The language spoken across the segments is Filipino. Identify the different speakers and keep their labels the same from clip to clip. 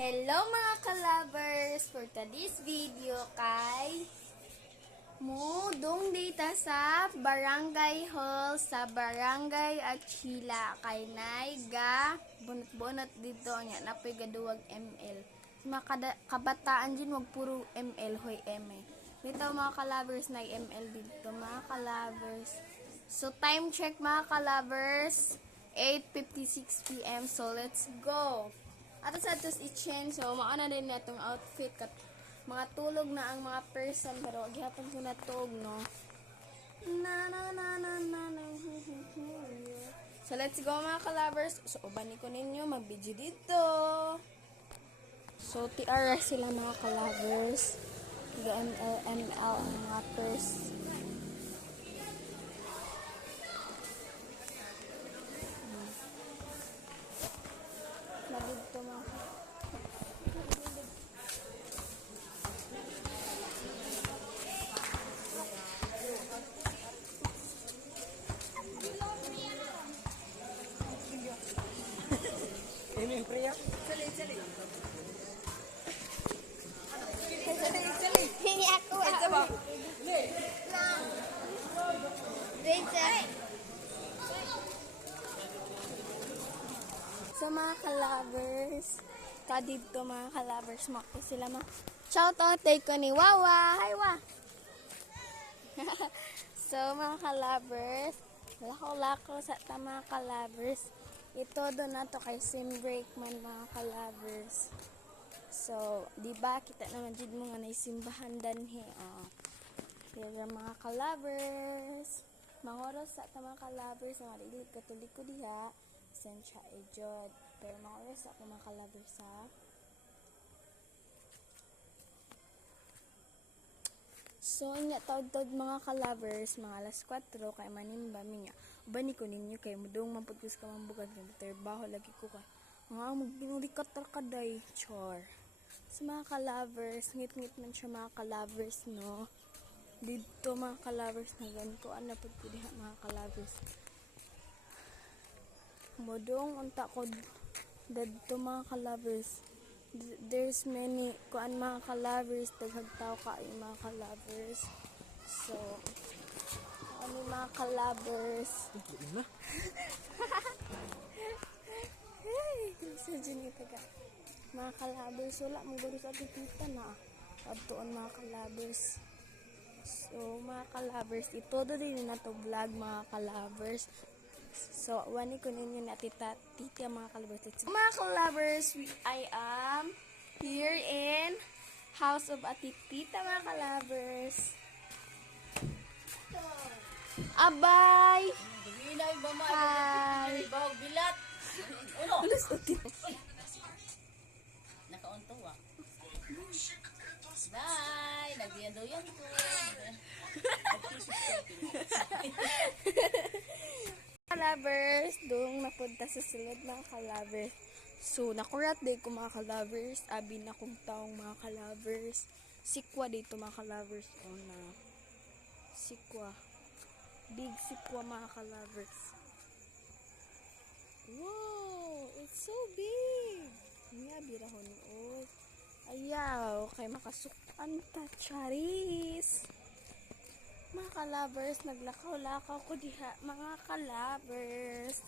Speaker 1: Hello mga kalabers! For today's video kay Mudong data sa Barangay Hall sa Barangay Achila kay Naiga bunot-bunot dito niya napoy gaduwag ML. Mga kabataan din wag puro ML hoy ME. Dito mga kalabers na ML dito mga kalabers. So time check mga kalabers 8.56 p.m. So let's go! At sa atos i-change, so maana din na itong outfit kat mga tulog na ang mga person pero gihapon ko na tog no. Na na na na na na. So let's go mga kalabers. So ubani ko ninyo mag-video dito. So TR sila mga kalabers. ML ang mga pers.
Speaker 2: Ini yang pria.
Speaker 1: Hindi ako. Ito ba? So mga kalabers, kadito mga kalabers, mako sila ma. Shout out tay ko ni Wawa. Hi Wa. so mga kalabers, lako-lako sa ta mga kalabers. Ito do na to kay sim break man mga kalabers. So, di ba kita naman jud mo nga naisimbahan danhi. Oh. Kaya mga kalabers, mangoros sa ta mga kalabers, mga dili katulik ko diha, sensya e jud. Pero mangoros sa mga kalabers sa So, inya taud-taud mga kalabers, mga alas 4, kay manimba minya. Bani ko ninyo kay mudong mampudkos ka mambugan kay trabaho lagi ko ka. Mga magbinulikat kaday, chor. Sa mga kalabers, ngit-ngit man siya mga kalabers, no? Dito mga kalabers na ganito, ano diha mga kalabers. Mudong unta ko dito mga kalabers. Th- There's many kuan mga kalabers, daghag tao ka mga kalabers. So, ano mga kalabers?
Speaker 2: Ina.
Speaker 1: Hey, sa dyan yung taga. Mga kalabers, wala mong gulo sa titita na. Pagtuon mga kalabers. So, mga kalabers, ito do din na to vlog mga kalabers. So, wani ko ninyo na tita, tita mga kalabers. Mga kalabers, we, I am here in House of Atitita mga kalabers. Abay!
Speaker 3: Hinay ba ma?
Speaker 1: Hi!
Speaker 3: Bahog bilat. Uno.
Speaker 1: Alas, utit.
Speaker 3: Nakaunto wa. Bye. Nagdiyan yan ko.
Speaker 1: kalabers, doong napunta sa silid mga kalabers. So, nakurat day ko mga kalabers, abi na kong taong mga kalabers. Sikwa dito mga kalabers. O na, sikwa. Big sikwa mga kalabers. Wow! It's so big! Nga, birahon Oy. Ayaw, kay makasukan ta, charis. Mga kalabers, naglakaw-lakaw ko diha, mga kalabers.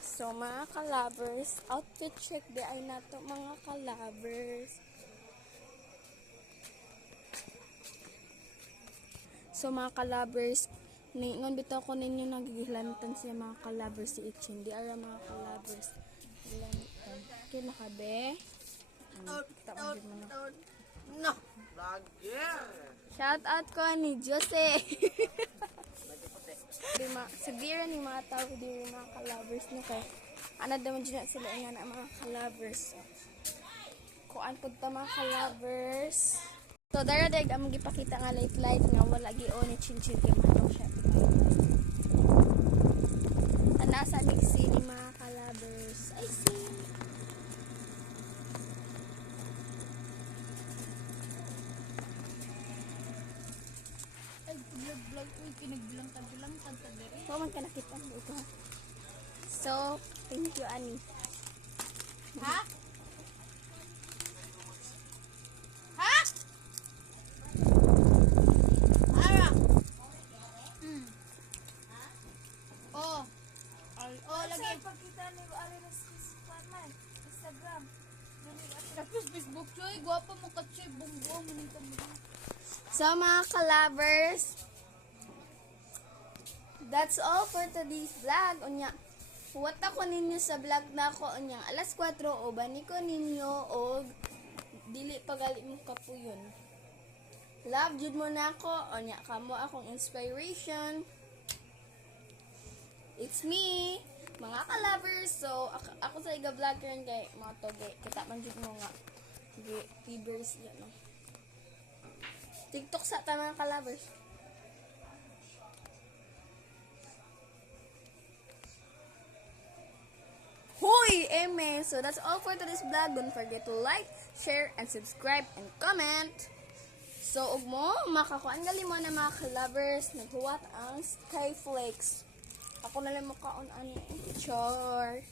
Speaker 1: So, mga kalabers, outfit check di ay nato mga kalabers. So, mga kalabers, ningon bitaw ko ninyo nagigilantan siya mga kalabers si Itchin. Di ara mga kalabers. Gilantan. Kinakabe. Hmm, kita mo din mo na.
Speaker 2: No. Vlogger.
Speaker 1: Shout out ko ni Jose. di ma sagira ni mga tao di mga kalabers na kay ana daw man dyan sila nga na mga kalabers. Kuan pud ta mga kalabers. So dara dag ang gipakita nga light light nga wala gi on ni chin chin kay mahal siya. Ana sa mixi ni mga kalabers. I see.
Speaker 3: Ay, vlog-vlog ko. Pinagbilang-bilang ka dere.
Speaker 1: So man ka nakita mo? So, thank you Ani.
Speaker 3: Ha? Ara. Hmm. Oh. Ay, oh, lagi.
Speaker 4: pagkita ni Ari na sa man. Instagram.
Speaker 3: Tapos Facebook, Choy. Gwapa mo ka, Choy. Bumbong. Manita mo.
Speaker 1: So mga kalabers, that's all for today's vlog. Unya, huwat ako ninyo sa vlog na ako. Unya, alas 4 o bani ko ninyo o dili pagali mo kapuyon. Love jud mo na ako. Unya, kamo akong inspiration. It's me, mga kalabers. So, ako, ako sa iga vlog rin kay mga toge. Kita man jud mo nga. Sige, fibers yan. No? TikTok sa tamang kalabers. Hoy, eme! So that's all for today's vlog. Don't forget to like, share, and subscribe, and comment. So, ug mo, makakuan gali mo na mga kalabers, naghuwat ang Skyflakes. Ako na lang makaon ani char.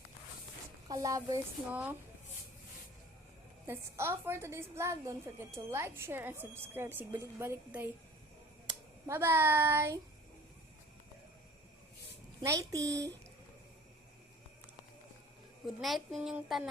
Speaker 1: Kalabers, no? That's all for today's vlog. Don't forget to like, share, and subscribe. Sigbalik-balik day. Bye-bye! Nighty! Good night ninyong tanan.